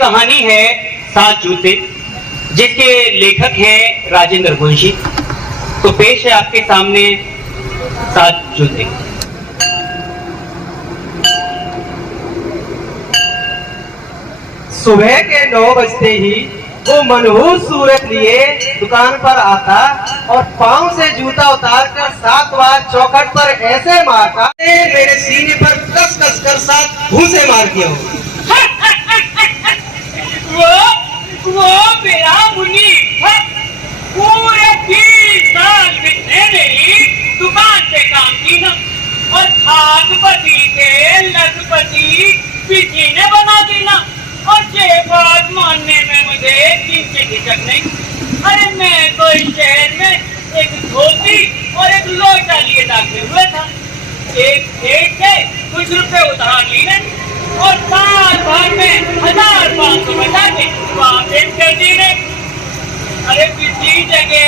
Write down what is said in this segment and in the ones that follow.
कहानी है सात जूते, जिसके लेखक हैं राजेंद्र गोंशी। तो पेश है आपके सामने सात जूते। सुबह के 9 बजते ही वो मनहूस सूरत लिए दुकान पर आता और पांव से जूता उतारकर 7 बार चौखट पर ऐसे मारता, मेरे सीने पर कस कस कर 7 घूंसे मार दिया। वो मेरा मुनि पूरे 20 साल बितने मेरी दुकान पे काम की ना, और छागपति के लखपति पिछी ने बना दी ना, और ये बात मानने में मुझे किंचित हिचक नहीं। अरे मैं तो इस शहर में एक धोती और एक लोटा लिए दाखिल हुआ था। एक सेठ से कुछ रुपए उधार लिए और साल भर में 1500 बचा के वापस कर दी ने। अरे किसी जगह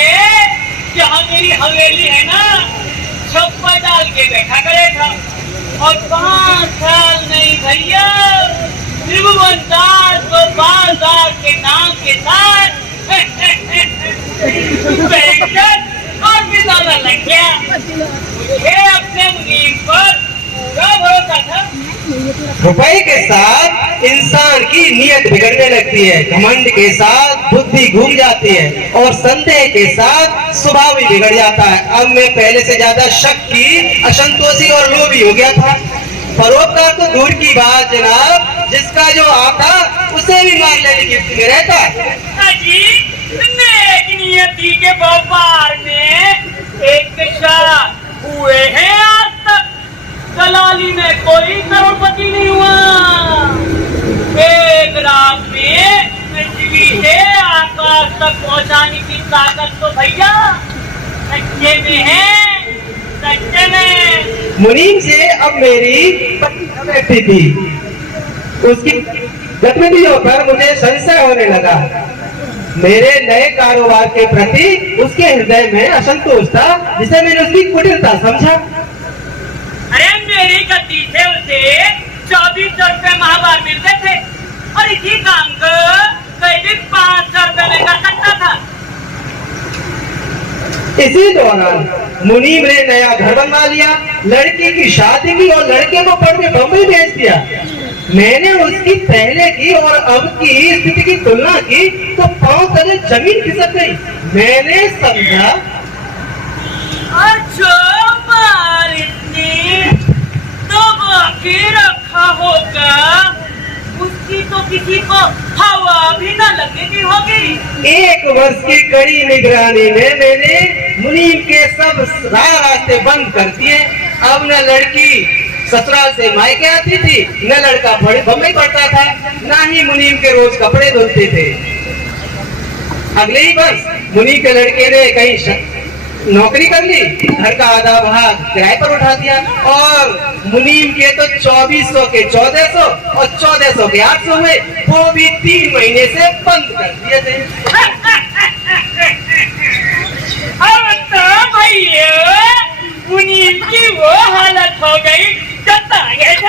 जहाँ मेरी हवेली है ना, छप्पा डाल के बैठा करे था, और 5 साल नहीं भैया, त्रिभुवनदास को बाजार के नाम के साथ और भी ज्यादा लग गया। मुझे अपने मुनीम पर पूरा भरोसा था। रुपए के साथ इंसान की नीयत बिगड़ने लगती है, घमंड के साथ बुद्धि घूम जाती है, और संदेह के साथ स्वभाव भी बिगड़ जाता है। अब मैं पहले से ज्यादा शक्की, असंतोषी और लोभी हो गया था। परोपकार तो दूर की बात जनाब, जिसका जो आता उसे भी मार लेने की स्थिति में रहता है। अजी, नेक नियति के व्यापार में एक दिशा हुए हैं आज तक, दलाली में कोई करोड़पति नहीं हुआ। एक रात में पृथ्वी से आकाश तक पहुंचाने की ताकत तो भैया सच्चे में है, सच्चे में। मुनीम से अब मेरी बैठी थी, उसकी गतिविधियों पर मुझे संशय होने लगा। मेरे नए कारोबार के प्रति उसके हृदय में असंतोष था, जिसे मैंने उसकी कुटिलता समझा। अरे मेरी गति से उसे 2400 रुपए माहवार मिलते थे, और इसी काम को करीब 500 रुपए में कर सकता था। इसी दौरान मुनीम ने नया घर बनवा लिया, लड़की की शादी की और लड़के को पढ़ने बम्बई भेज दिया। मैंने उसकी पहले की और अब की स्थिति की तुलना की तो पांव तले जमीन खिसक गई। मैंने समझा, अच्छा तो बाकी रखा होगा, उसकी तो किसी को हवा भी न लगेगी होगी। 1 वर्ष की कड़ी निगरानी में मैंने मुनीम के सब रास्ते बंद कर दिए। अब न लड़की ससुराल से मायके आती थी, न लड़का बम्बई पड़ता था, न ही मुनीम के रोज कपड़े धुलते थे। अगले ही वर्ष मुनीम के लड़के ने कहीं नौकरी कर ली, घर का आधा भाग किराए पर उठा दिया, और मुनीम के तो 2400 के 1400 और 1400 के 800 हुए, वो भी 3 महीने से बंद कर दिए थे। अब तो भैया मुनीम की वो हालत हो गई,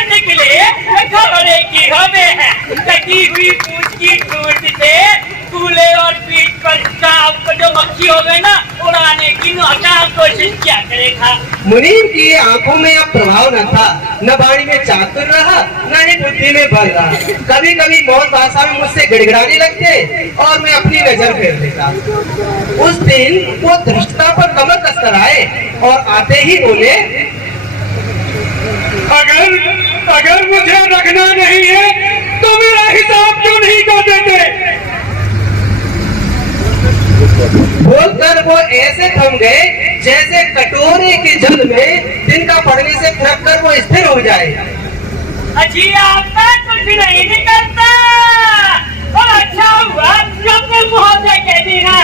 निकले खबरे की हमें है, कटी हुई पूछ की टूट से कूले और पीठ पर जो मक्खी हो गए ना, उड़ाने की नाकाम कोशिश क्या करेगा। मुनीम की आंखों में अब प्रभाव न था, न वाणी में चातुर रहा, न ही बुद्धि में बल रहा। कभी कभी मौन भाषा में मुझसे गिड़गिड़ाने लगते और मैं अपनी नजर फेर लेता। उस दिन वो धृष्टता पर कमर कसकर आए और आते ही बोले, अगर मुझे रखना नहीं है तो मेरा हिसाब क्यों नहीं कर देते। बोलकर वो ऐसे थम गए जैसे कटोरे के जल में तिनका पड़ने से फिरक कर वो स्थिर हो जाए। अजी आपका कुछ नहीं निकलता, और अच्छा हुआ जो अपने मुंह से कह दी ना।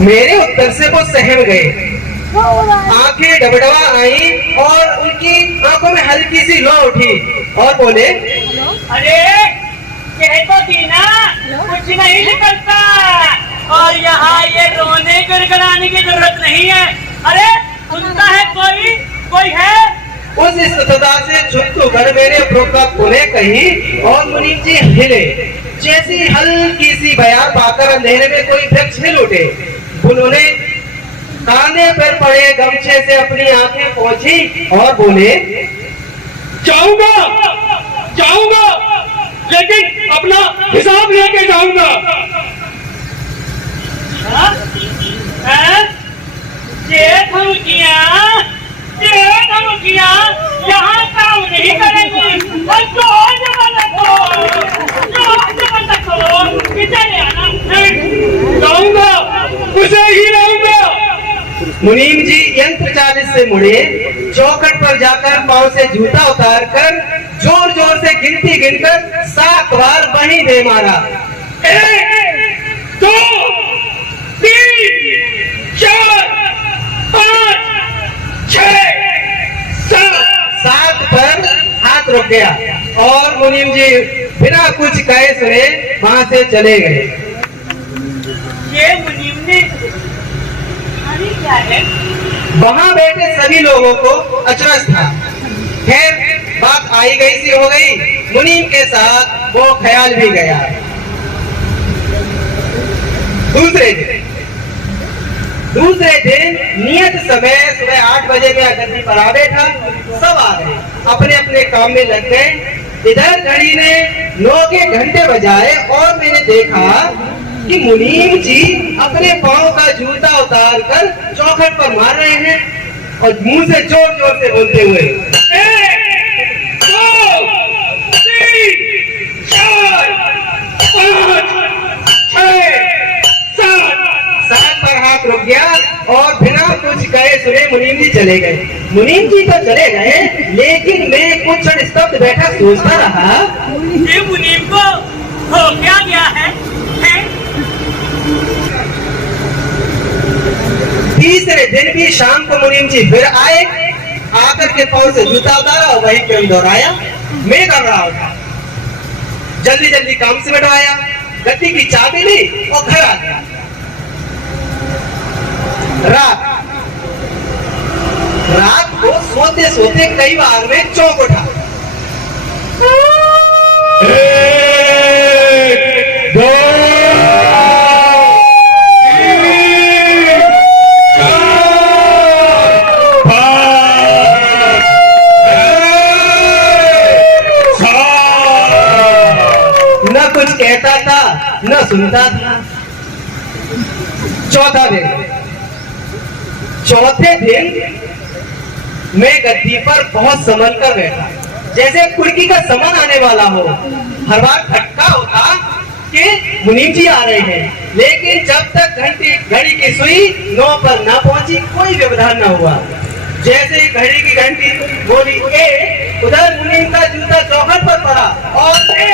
मेरे उत्तर से वो सहम गए, आंखें डबडवा आई और उनकी आंखों में हल्की सी लौ उठी और बोले, अरे कह तो दी ना कुछ नहीं निकलता, और यहाँ ये रोने गिड़गिड़ाने की जरूरत नहीं है। अरे सुनता है कोई है? उस सदा से छुट्टू कर मेरे प्रोक्ता पुनः कही और मुनीम जी हिले। जैसी हल्की सी बयार पाकर अंधेरे में कोई वृक्ष हिल उठे। उन्होंने काने पर पड़े गमछे से अपनी आंखें पोंछी और बोले, जाऊंगा जाऊंगा, लेकिन अपना हिसाब लेके जाऊंगा। यहाँ काम नहीं करेंगे और जो जबरदस्त हो किधर आना जाऊंगा, उसे ही लाऊंगा। मुनीम जी यंत्र चालित से मुड़े, चौखट पर जाकर पांव से जूता उतार कर जोर जोर से गिनती गिनकर 7 बार वहीं दे मारा। 1 2 3 4 5 6 7 पर हाथ रुक गया और मुनीम जी बिना कुछ कहे सुने वहां से चले गए। ये मुनीम ने अरे क्या है? वहां बैठे सभी लोगों को अचरज था। खैर बात आई गई सी हो गई, मुनीम के साथ वो ख्याल भी गया। दूसरे दिन नियत समय सुबह 8 बजे में गद्दी पर आ बैठा। सब आ गए, अपने अपने काम में लग गए। इधर घड़ी ने 9 के घंटे बजाए और मैंने देखा कि मुनीम जी अपने पांव का जूता उतार कर चौखट पर मार रहे हैं और मुंह से जोर जोर से बोलते हुए, 1 2 3 4 5 6 7 पर हाथ रुक गया और बिना कुछ कहे सुने मुनीम जी चले गए। मुनीम जी तो चले गए, लेकिन मैं कुछ क्षण स्तब्ध बैठा सोचता रहा, ये मुनीम को हो क्या गया है? तीसरे दिन भी शाम को मुनीम जी फिर आए। आकर के पांव से जूता उतारा और वही क्यों दोहराया। मैं कर रहा था, जल्दी जल्दी काम से बैठवाया, गद्दी की चाबी ली और घर आ गया। रात को सोते सोते कई बार में चौंक उठा। 1 2 कहता था न सुनता था। चौथे दिन मैं गद्दी पर बहुत संभल कर बैठा, जैसे कुर्की का समन आने वाला हो। हर बार खटका होता कि मुनीम जी आ रहे हैं, लेकिन जब तक घड़ी की सुई 9 पर न पहुंची कोई व्यवधान न हुआ। जैसे ही घड़ी की घंटी बोली उधर मुनीम का जूता चौखट पर पड़ा और 1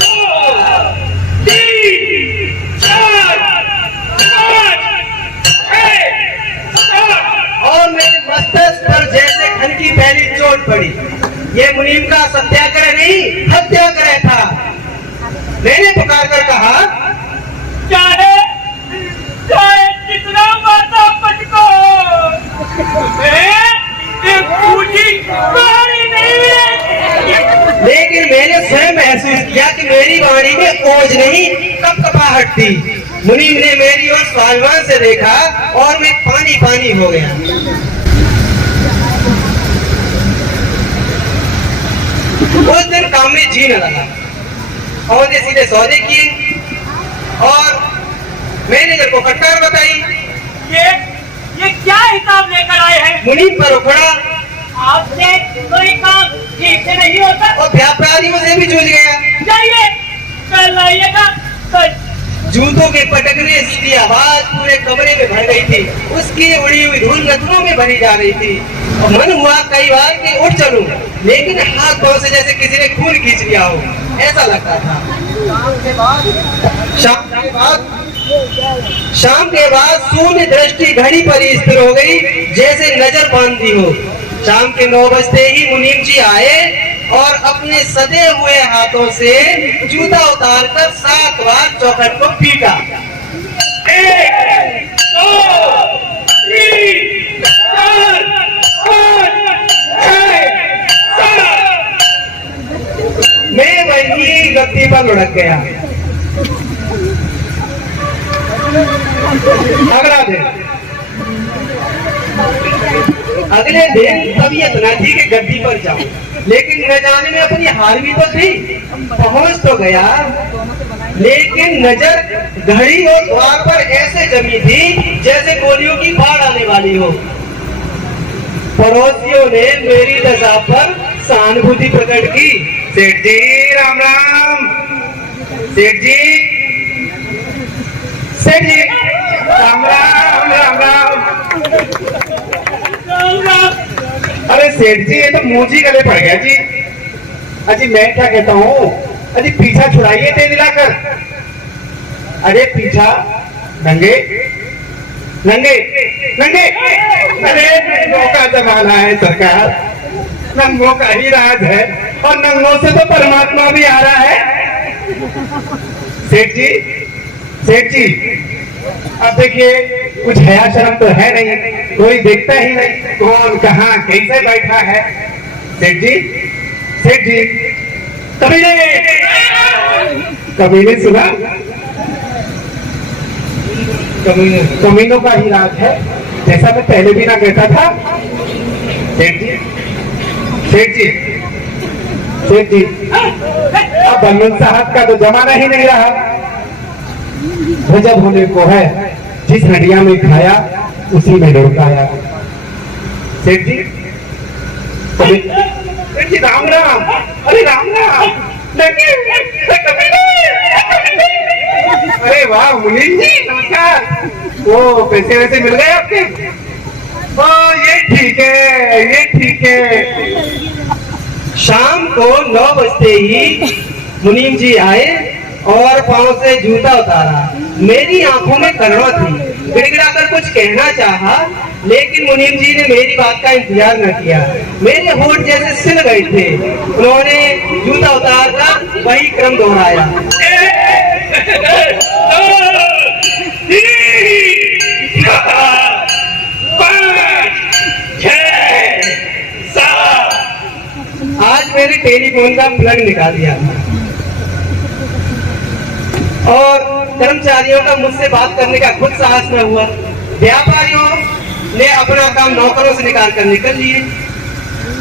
2 3 4 5 और मेरे मस्तिष्क पर जैसे घंटी पहली चोट पड़ी। ये मुनीम का सत्याग्रह नहीं हत्याग्रह था। मैंने पुकार कर कहा, चाहे कितना माता पटको लेकिन मैंने स्वयं महसूस किया कि मेरी वाणी में ओज नहीं कपकपाहट थी। मुनीम ने मेरी ओर स्वाभिमान से देखा और मैं पानी पानी हो गया। उस दिन काम में जी न लगा। औंधे सीधे सौदे किए और मैनेजर को फटकार बताई। ये क्या हिसाब लेकर आए हैं? मुनीम पर उखड़ा। आपसे कोई काम ठीक से नहीं होता और व्यापारियों से भी जूझ गया। जाइए कल लाइएगा। जूतों के पटकने की आवाज पूरे कमरे में भर गई थी। उसकी उड़ी हुई धूल नथनों में भरी जा रही थी और मन हुआ कई बार कि उठ चलूं, लेकिन हाथ पांव से जैसे किसी ने खून खींच लिया हो, ऐसा लगता था। शाम के बाद शून्य दृष्टि घड़ी पर ही स्थिर हो गई, जैसे नजर बांधी हो। शाम के 9 बजते ही मुनीम जी आए और अपने सदे हुए हाथों से जूता उतारकर 7 बार चौखट को पीटा। 1 2 3 4 5 6 गद्दी पर लुढ़क गया। अगला दिन अगले दिन तबीयत न थी कि गद्दी पर जाऊं, लेकिन न जाने में अपनी हार भी तो थी। पहुंच तो गया, लेकिन नजर घड़ी और द्वार पर ऐसे जमी थी जैसे गोलियों की बाढ़ आने वाली हो। पड़ोसियों ने मेरी दशा पर सहानुभूति प्रकट की। सेठ जी राम राम। सेठ जी, सेठ जी राम राम राम राम। अरे सेठ जी ये तो मुंह गले पड़ गया जी। अजी मैं क्या कहता हूँ, अजी पीछा छुड़ाइए तेज दिलाकर। अरे पीछा नंगे नंगे नंगे। अरे नंगों का जमाना है सरकार, नंगों का ही राज है और नंगों से तो परमात्मा भी आ रहा है। सेठ जी, सेठ जी अब देखिए कुछ हया शर्म तो है नहीं, कोई देखता ही नहीं कौन कहाँ कैसे बैठा है। सेठ जी, सेठ जी कभी नहीं सुना? कमीनों का ही राज है, जैसा मैं पहले भी ना कहता था। सेठ जी, सेठ जी, सेठ जी अब बलवंत साहब का तो जमाना ही नहीं रहा। गजब होने को है, जिस हड्डिया में खाया उसी में लुढ़काया। सेठ जी, सेठ जी राम राम। अरे राम राम। अरे वाह मुनीम जी नमस्कार। वो पैसे वैसे मिल गए आपके? ओ ये ठीक है, ये ठीक है। शाम को 9 बजते ही मुनीम जी आए और पांव से जूता उतारा। मेरी आंखों में करुणा थी, गिड़गिड़ाकर कुछ कहना चाहा, लेकिन मुनीम जी ने मेरी बात का इंतजार न किया। मेरे होठ जैसे सिल गए थे। उन्होंने जूता उतार कर वही क्रम दोहराया। 5, 6, 7। आज मेरे टेलीफोन का प्लग निकाल दिया और कर्मचारियों का मुझसे बात करने का खुद साहस न हुआ। व्यापारियों ने अपना काम नौकरों से निकाल कर निकल लिए।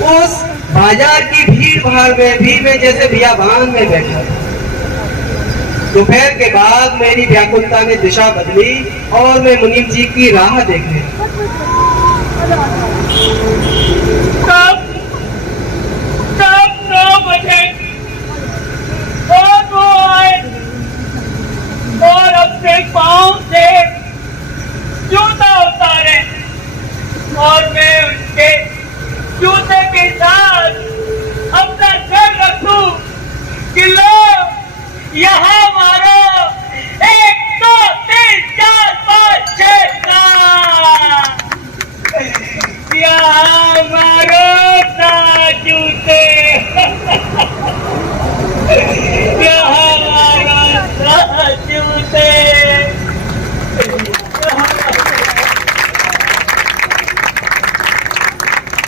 उस बाजार की भीड़ भाड़ में भी मैं जैसे बियाबान में बैठा। दोपहर के बाद मेरी व्याकुलता ने दिशा बदली और मैं मुनीम जी की राह देखने कब 9 बजे और वो आए और अपने पाँव से जूता उतारे और मैं उनके जूते के साथ अपना सर रखूं कि लो यहाँ